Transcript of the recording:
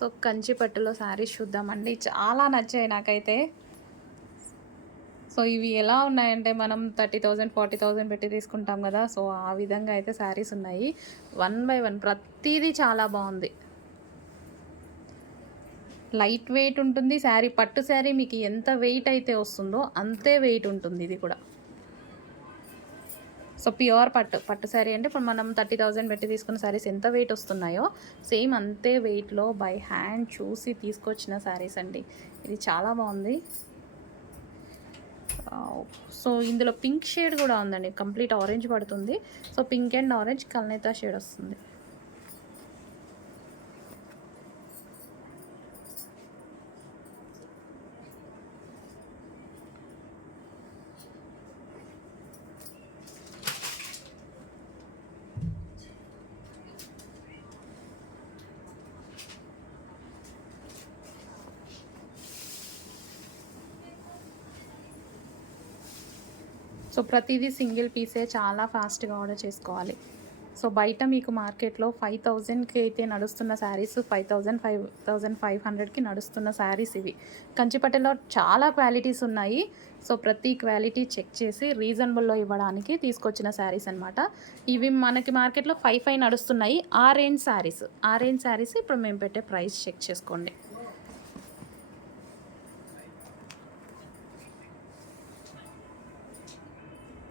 So Kanchi పట్టులో శారీస్ చూద్దామండి. చాలా నచ్చాయి నాకైతే. సో ఇవి ఎలా ఉన్నాయంటే మనం 30,000, 40,000 పెట్టి తీసుకుంటాం కదా! సో ఆ విధంగా అయితే శారీస్ ఉన్నాయి. వన్ బై వన్ ప్రతీదీ చాలా బాగుంది. లైట్ వెయిట్ ఉంటుంది శారీ. పట్టు శారీ మీకు ఎంత వెయిట్ అయితే వస్తుందో అంతే వెయిట్ ఉంటుంది ఇది కూడా. సో ప్యూర్ పట్టు శారీ అంటే ఇప్పుడు మనం 30,000 పెట్టి తీసుకున్న శారీస్ ఎంత వెయిట్ వస్తున్నాయో సేమ్ అంతే వెయిట్లో బై హ్యాండ్ చూసి తీసుకొచ్చిన శారీస్ అండి. ఇది చాలా బాగుంది. సో ఇందులో పింక్ షేడ్ కూడా ఉందండి. కంప్లీట్ ఆరెంజ్ పడుతుంది. సో పింక్ అండ్ ఆరెంజ్ కల్నేతా షేడ్ వస్తుంది. సో ప్రతిదీ సింగిల్ పీసే, చాలా ఫాస్ట్గా ఆర్డర్ చేసుకోవాలి. సో బయట మీకు మార్కెట్లో 5,000కి అయితే నడుస్తున్న శారీస్ 5,000, 5,500కి నడుస్తున్న శారీస్ ఇవి. కంచిపట్టులో చాలా క్వాలిటీస్ ఉన్నాయి. సో ప్రతి క్వాలిటీ చెక్ చేసి రీజనబుల్లో ఇవ్వడానికి తీసుకొచ్చిన శారీస్ అనమాట. ఇవి మనకి మార్కెట్లో 5,500 నడుస్తున్నాయి. ఆ రేంజ్ శారీస్ ఇప్పుడు మేము పెట్టే ప్రైస్ చెక్ చేసుకోండి.